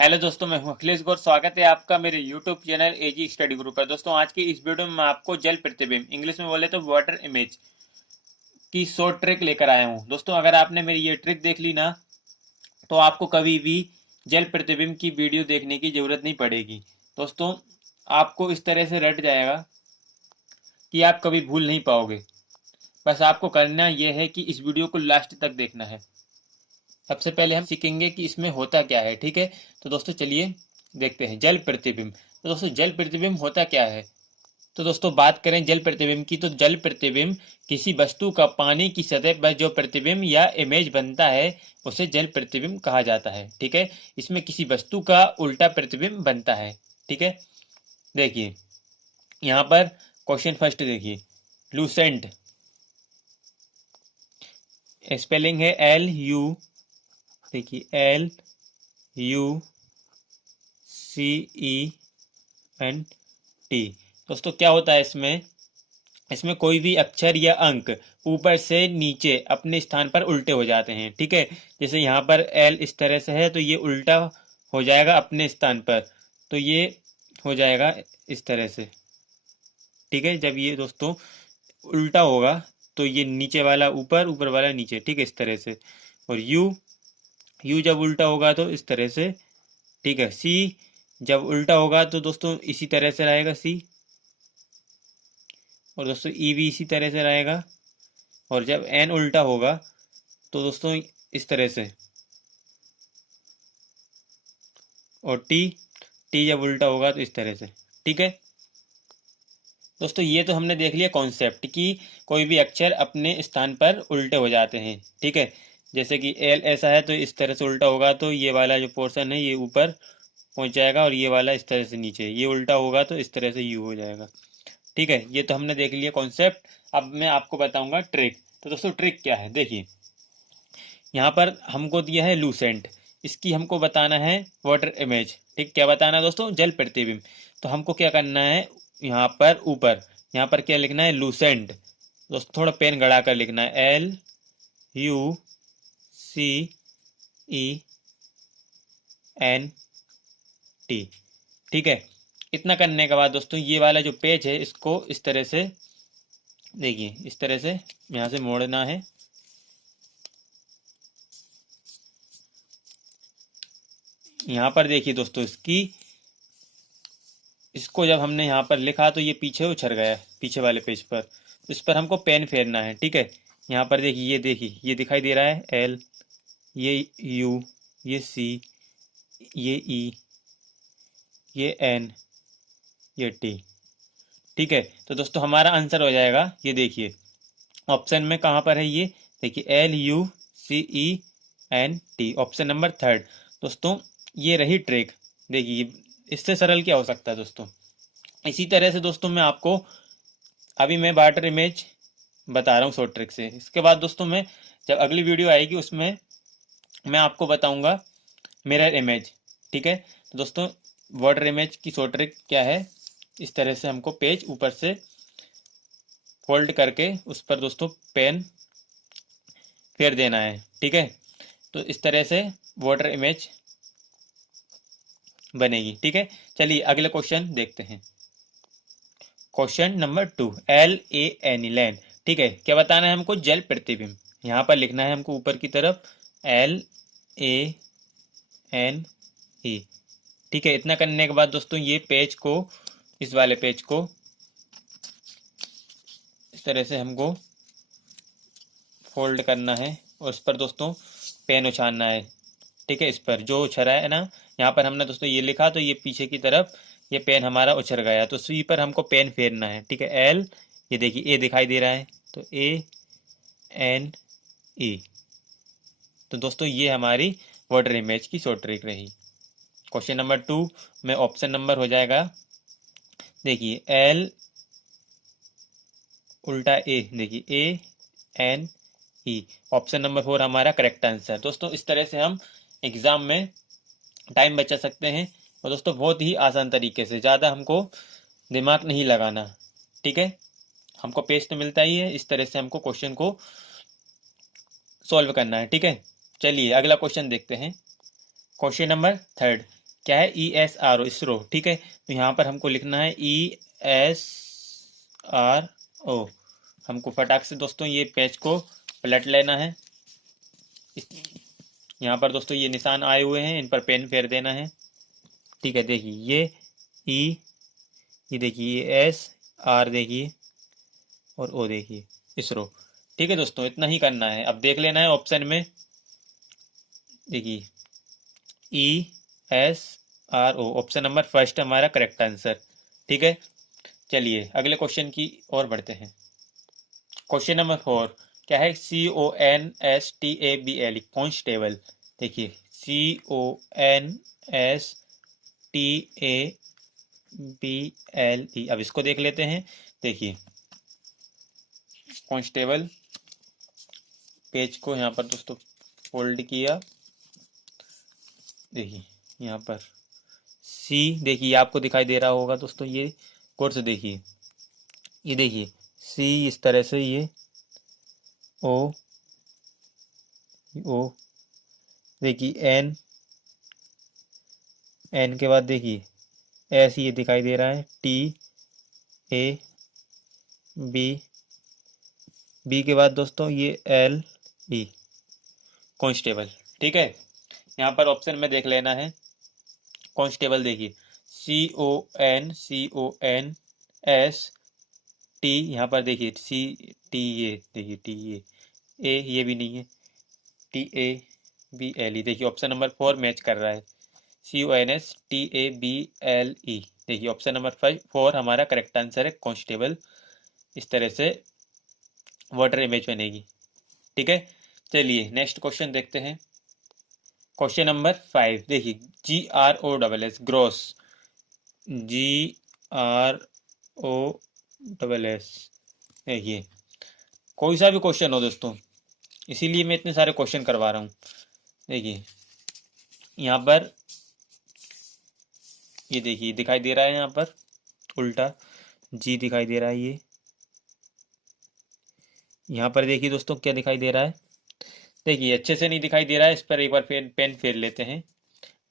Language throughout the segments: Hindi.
हेलो दोस्तों, मैं हूं अखिलेश गौर। स्वागत है आपका मेरे यूट्यूब चैनल एजी स्टडी ग्रुप पर। दोस्तों, आज की इस वीडियो में मैं आपको जल प्रतिबिंब, इंग्लिश में बोले तो वाटर इमेज की शॉर्ट ट्रिक लेकर आया हूं। दोस्तों, अगर आपने मेरी ये ट्रिक देख ली ना, तो आपको कभी भी जल प्रतिबिंब की वीडियो देखने की जरूरत नहीं पड़ेगी। दोस्तों, आपको इस तरह से रट जाएगा कि आप कभी भूल नहीं पाओगे। बस आपको करना यह है कि इस वीडियो को लास्ट तक देखना है। सबसे पहले हम सीखेंगे कि इसमें होता क्या है। ठीक है, तो दोस्तों चलिए देखते हैं जल प्रतिबिंब। तो दोस्तों, जल प्रतिबिंब होता क्या है। तो दोस्तों, बात करें जल प्रतिबिंब की, तो जल प्रतिबिंब किसी वस्तु का पानी की सतह पर जो प्रतिबिंब या इमेज बनता है उसे जल प्रतिबिंब कहा जाता है। ठीक है, इसमें किसी वस्तु का उल्टा प्रतिबिंब बनता है। ठीक है, देखिए यहाँ पर क्वेश्चन फर्स्ट देखिए, लूसेंट, स्पेलिंग है एल यू, देखिए LUCENT। दोस्तों, क्या होता है इसमें, इसमें कोई भी अक्षर या अंक ऊपर से नीचे अपने स्थान पर उल्टे हो जाते हैं। ठीक है, जैसे यहाँ पर एल इस तरह से है तो ये उल्टा हो जाएगा अपने स्थान पर, तो ये हो जाएगा इस तरह से। ठीक है, जब ये दोस्तों उल्टा होगा तो ये नीचे वाला ऊपर, ऊपर वाला नीचे। ठीक है, इस तरह से। और यू, यू जब उल्टा होगा तो इस तरह से। ठीक है, सी जब उल्टा होगा तो दोस्तों इसी तरह से रहेगा सी। और दोस्तों ई भी इसी तरह से रहेगा। और जब एन उल्टा होगा तो दोस्तों इस तरह से। और टी, टी जब उल्टा होगा तो इस तरह से। ठीक है दोस्तों, ये तो हमने देख लिया कॉन्सेप्ट कि कोई भी अक्षर अपने स्थान पर उल्टे हो जाते हैं। ठीक है, जैसे कि एल ऐसा है तो इस तरह से उल्टा होगा तो ये वाला जो पोर्शन है ये ऊपर पहुंच जाएगा, और ये वाला इस तरह से नीचे। ये उल्टा होगा तो इस तरह से यू हो जाएगा। ठीक है, ये तो हमने देख लिया कॉन्सेप्ट। अब मैं आपको बताऊंगा ट्रिक। तो दोस्तों, ट्रिक क्या है, देखिए यहाँ पर हमको दिया है लूसेंट, इसकी हमको बताना है वाटर इमेज। ठीक, क्या बताना है दोस्तों, जल प्रतिबिंब। तो हमको क्या करना है, यहाँ पर ऊपर, यहाँ पर क्या लिखना है, लूसेंट। दोस्तों थोड़ा पेन गड़ा कर लिखना है, LUCENT। ठीक है, इतना करने के बाद दोस्तों ये वाला जो पेज है इसको इस तरह से, देखिए इस तरह से यहाँ से मोड़ना है। यहाँ पर देखिए दोस्तों, इसको जब हमने यहाँ पर लिखा तो ये पीछे उछल गया है, पीछे वाले पेज पर। तो इस पर हमको पेन फेरना है। ठीक है, यहाँ पर देखिए ये दिखाई दे रहा है एल, ये यू, ये सी, ये ई, ये एन, ये टी। ठीक है, तो दोस्तों हमारा आंसर हो जाएगा, ये देखिए ऑप्शन में कहाँ पर है, ये देखिए LUCENT, ऑप्शन नंबर थर्ड। दोस्तों ये रही ट्रिक। देखिए इससे सरल क्या हो सकता है दोस्तों। इसी तरह से दोस्तों मैं आपको, अभी मैं वाटर इमेज बता रहा हूँ शॉर्ट ट्रिक से। इसके बाद दोस्तों मैं जब अगली वीडियो आएगी उसमें मैं आपको बताऊंगा मिरर इमेज। ठीक है, तो दोस्तों वाटर इमेज की शॉर्ट ट्रिक क्या है, इस तरह से हमको पेज ऊपर से फोल्ड करके उस पर दोस्तों पेन फेर देना है। ठीक है, तो इस तरह से वाटर इमेज बनेगी। ठीक है, चलिए अगले क्वेश्चन देखते हैं। क्वेश्चन नंबर 2, LAN, लैन। ठीक है, क्या बताना है हमको, जल प्रतिबिंब। यहाँ पर लिखना है हमको ऊपर की तरफ LANE। ठीक है, इतना करने के बाद दोस्तों ये पेज को, इस वाले पेज को इस तरह से हमको फोल्ड करना है और इस पर दोस्तों पेन उछालना है। ठीक है, इस पर जो उछरा है ना, यहाँ पर हमने दोस्तों ये लिखा तो ये पीछे की तरफ ये पेन हमारा उछल गया, तो सी पर हमको पेन फेरना है। ठीक है, एल, ये देखिए ए दिखाई दे रहा है तो ANE। तो दोस्तों ये हमारी वाटर इमेज की शॉर्ट ट्रिक रही। क्वेश्चन नंबर 2 में ऑप्शन नंबर हो जाएगा, देखिए एल उल्टा ए, देखिए ANE। ऑप्शन नंबर 4 हमारा करेक्ट आंसर। दोस्तों इस तरह से हम एग्जाम में टाइम बचा सकते हैं, और दोस्तों बहुत ही आसान तरीके से, ज़्यादा हमको दिमाग नहीं लगाना। ठीक है, हमको पेज तो मिलता ही है, इस तरह से हमको क्वेश्चन को सॉल्व करना है। ठीक है, चलिए अगला क्वेश्चन देखते हैं। क्वेश्चन नंबर 3, क्या है, ESRO, इसरो। ठीक है, तो यहाँ पर हमको लिखना है ESRO। हमको फटाक से दोस्तों ये पेज को पलट लेना है। यहाँ पर दोस्तों ये निशान आए हुए हैं, इन पर पेन फेर देना है। ठीक है, देखिए ये ई, ये देखिए SR देखिए, और ओ देखिए, इसरो। ठीक है दोस्तों, इतना ही करना है। अब देख लेना है ऑप्शन में, देखिए ESRO, ऑप्शन नंबर फर्स्ट हमारा करेक्ट आंसर। ठीक है, चलिए अगले क्वेश्चन की ओर बढ़ते हैं। क्वेश्चन नंबर 4 क्या है, CONSTABL, कॉन्स्टेबल। देखिए CONSTABLE, अब इसको देख लेते हैं। देखिए कॉन्स्टेबल, पेज को यहाँ पर दोस्तों फोल्ड किया, देखिए यहाँ पर सी, देखिए आपको दिखाई दे रहा होगा दोस्तों, ये कोर्स देखिए, ये देखिए सी इस तरह से, ये ओ, ओ देखिए एन, एन के बाद देखिए एस, ये दिखाई दे रहा है TAB, बी के बाद दोस्तों ये LE, कॉन्स्टेबल। ठीक है, यहाँ पर ऑप्शन में देख लेना है कॉन्स्टेबल। देखिए CONST, यहाँ पर देखिए CT, ये देखिए TA, ये भी नहीं है, TABLE, देखिए ऑप्शन नंबर 4 मैच कर रहा है, CONSTABLE। देखिए ऑप्शन नंबर 4 हमारा करेक्ट आंसर है, कॉन्स्टेबल। इस तरह से वाटर इमेज बनेगी। ठीक है, चलिए नेक्स्ट क्वेश्चन देखते हैं। क्वेश्चन नंबर 5 देखिए, GROSS, ग्रोस, GROSS। देखिए कोई सा भी क्वेश्चन हो दोस्तों, इसीलिए मैं इतने सारे क्वेश्चन करवा रहा हूँ। देखिए यहाँ पर ये देखिए दिखाई दे रहा है, यहाँ पर उल्टा जी दिखाई दे रहा है, ये यहाँ पर देखिए दोस्तों क्या दिखाई दे रहा है। देखिए अच्छे से नहीं दिखाई दे रहा है, इस पर एक बार पेन फेर लेते हैं,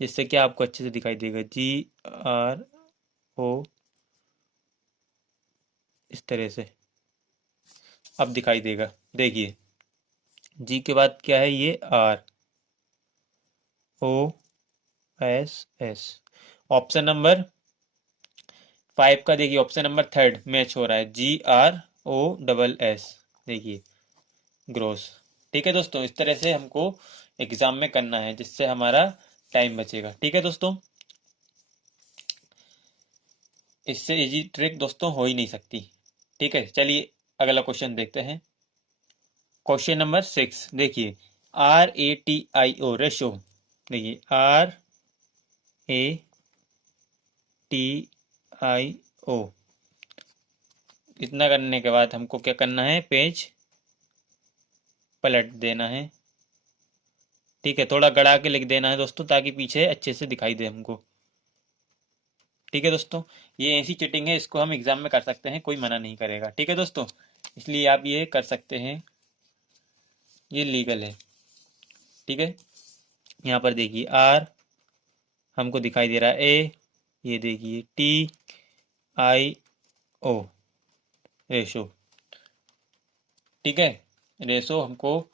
जिससे कि आपको अच्छे से दिखाई देगा। GRO, इस तरह से अब दिखाई देगा। देखिए जी के बाद क्या है, ये ROSS। ऑप्शन नंबर 5 का देखिए ऑप्शन नंबर 3 मैच हो रहा है, GROSS, देखिए ग्रोस। ठीक है दोस्तों, इस तरह से हमको एग्जाम में करना है, जिससे हमारा टाइम बचेगा। ठीक है दोस्तों, इससे इजी ट्रिक दोस्तों हो ही नहीं सकती। ठीक है, चलिए अगला क्वेश्चन देखते हैं। क्वेश्चन नंबर 6 देखिए, RATIO, रेशो। देखिए RATIO, इतना करने के बाद हमको क्या करना है, पेज पलट देना है। ठीक है, थोड़ा गड़ा के लिख देना है दोस्तों, ताकि पीछे अच्छे से दिखाई दे हमको। ठीक है दोस्तों, ये ऐसी चीटिंग है, इसको हम एग्जाम में कर सकते हैं, कोई मना नहीं करेगा। ठीक है दोस्तों, इसलिए आप ये कर सकते हैं, ये लीगल है। ठीक है, यहाँ पर देखिए R हमको दिखाई दे रहा है, A, ये देखिए TIO, रेशो। ठीक है, रेशो हमको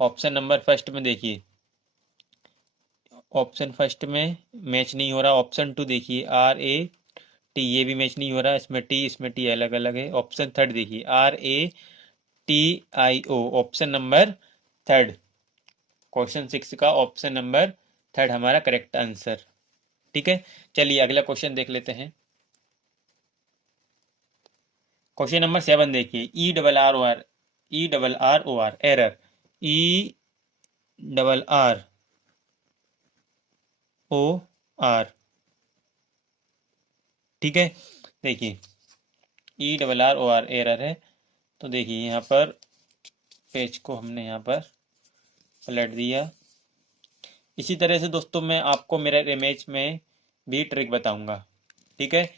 ऑप्शन नंबर फर्स्ट में देखिए, ऑप्शन फर्स्ट में मैच नहीं हो रहा। ऑप्शन 2 देखिए RAT, ये भी मैच नहीं हो रहा, इसमें T, इसमें T अलग अलग है। ऑप्शन 3 देखिए RATIO, ऑप्शन नंबर 3, क्वेश्चन 6 का ऑप्शन नंबर 3 हमारा करेक्ट आंसर। ठीक है, चलिए अगला क्वेश्चन देख लेते हैं। क्वेश्चन नंबर 7 देखिए, ERROR, एरर, ERROR। ठीक है, देखिए ERROR एरर है, तो देखिए यहाँ पर पेज को हमने यहाँ पर पलट दिया। इसी तरह से दोस्तों मैं आपको मिरर इमेज में भी ट्रिक बताऊंगा। ठीक है,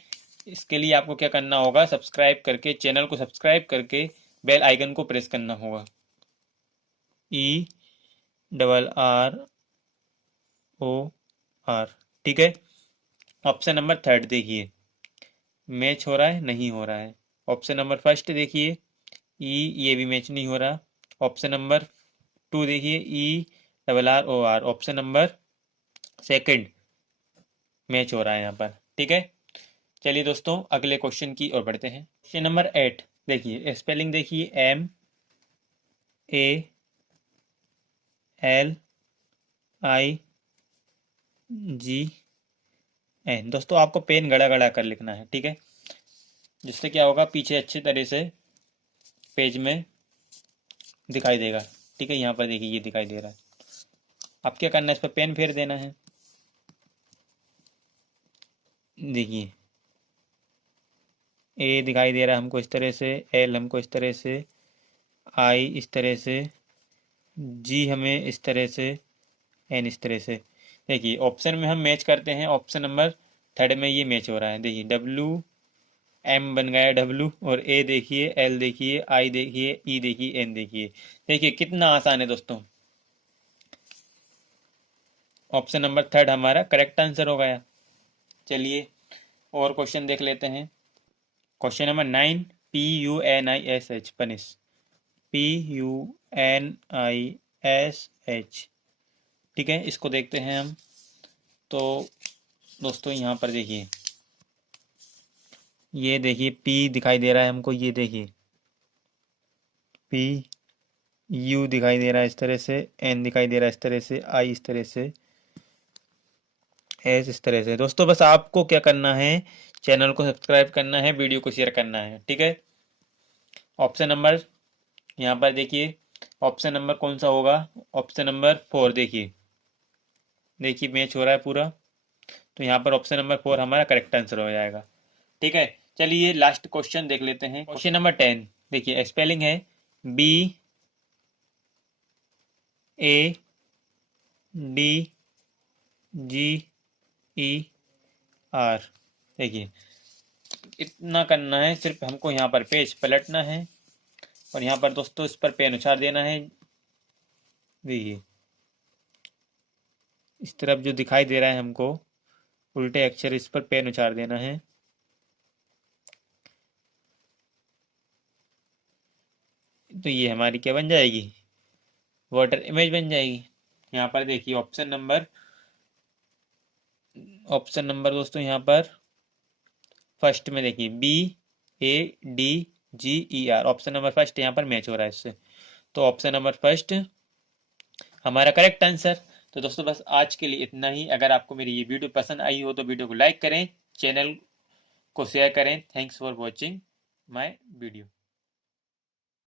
इसके लिए आपको क्या करना होगा, सब्सक्राइब करके, चैनल को सब्सक्राइब करके बेल आइकन को प्रेस करना होगा। ERROR, ठीक है, ऑप्शन नंबर थर्ड देखिए, मैच हो रहा है, नहीं हो रहा है। ऑप्शन नंबर फर्स्ट देखिए, ई, ये भी मैच नहीं हो रहा। ऑप्शन नंबर टू देखिए, E double R O R. Option number second match हो रहा है यहाँ पर। ठीक है, चलिए दोस्तों अगले क्वेश्चन की ओर बढ़ते हैं। क्वेश्चन नंबर 8 देखिए, स्पेलिंग देखिए, MALIGN। दोस्तों आपको पेन गड़ा गड़ा कर लिखना है, ठीक है, जिससे क्या होगा, पीछे अच्छी तरह से पेज में दिखाई देगा। ठीक है, यहाँ पर देखिए ये दिखाई दे रहा है। अब क्या करना है, इस पर पेन फेर देना है। देखिए ए दिखाई दे रहा है हमको इस तरह से, एल हमको इस तरह से, आई इस तरह से, जी हमें इस तरह से, एन इस तरह से। देखिए ऑप्शन में हम मैच करते हैं, ऑप्शन नंबर थर्ड में ये मैच हो रहा है। देखिए डब्लू, एम बन गया डब्लू, और ए देखिए, एल देखिए, आई देखिए, ई देखिए, एन देखिए। देखिए कितना आसान है दोस्तों। ऑप्शन नंबर थर्ड हमारा करेक्ट आंसर हो गया। चलिए और क्वेश्चन देख लेते हैं। Question number 9, PUNISH, punish, PUNISH। ठीक है, इसको देखते हैं हम। तो दोस्तों यहाँ पर देखिए, ये देखिए पी दिखाई दे रहा है हमको, ये देखिए पी, यू दिखाई दे रहा है इस तरह से, एन दिखाई दे रहा है इस तरह से, आई इस तरह से, एस इस तरह से। दोस्तों बस आपको क्या करना है, चैनल को सब्सक्राइब करना है, वीडियो को शेयर करना है। ठीक है, ऑप्शन नंबर यहाँ पर देखिए, ऑप्शन नंबर कौन सा होगा, ऑप्शन नंबर 4 देखिए, देखिए मैच हो रहा है पूरा। तो यहाँ पर ऑप्शन नंबर 4 हमारा करेक्ट आंसर हो जाएगा। ठीक है, चलिए लास्ट क्वेश्चन देख लेते हैं। क्वेश्चन नंबर 10 देखिए, स्पेलिंग है BADGER। देखिए इतना करना है, सिर्फ हमको यहाँ पर पेज पलटना है और यहाँ पर दोस्तों इस पर पेन उछाल देना है। देखिए इस तरफ जो दिखाई दे रहा है हमको उल्टे अक्षर, इस पर पेन उछाल देना है। तो ये हमारी क्या बन जाएगी, वाटर इमेज बन जाएगी। यहाँ पर देखिए ऑप्शन नंबर दोस्तों यहाँ पर फर्स्ट में देखिए, BADGER, ऑप्शन नंबर फर्स्ट यहाँ पर मैच हो रहा है इससे। तो ऑप्शन नंबर फर्स्ट हमारा करेक्ट आंसर। तो दोस्तों बस आज के लिए इतना ही। अगर आपको मेरी ये वीडियो पसंद आई हो तो वीडियो को लाइक करें, चैनल को शेयर करें। Thanks for watching my video.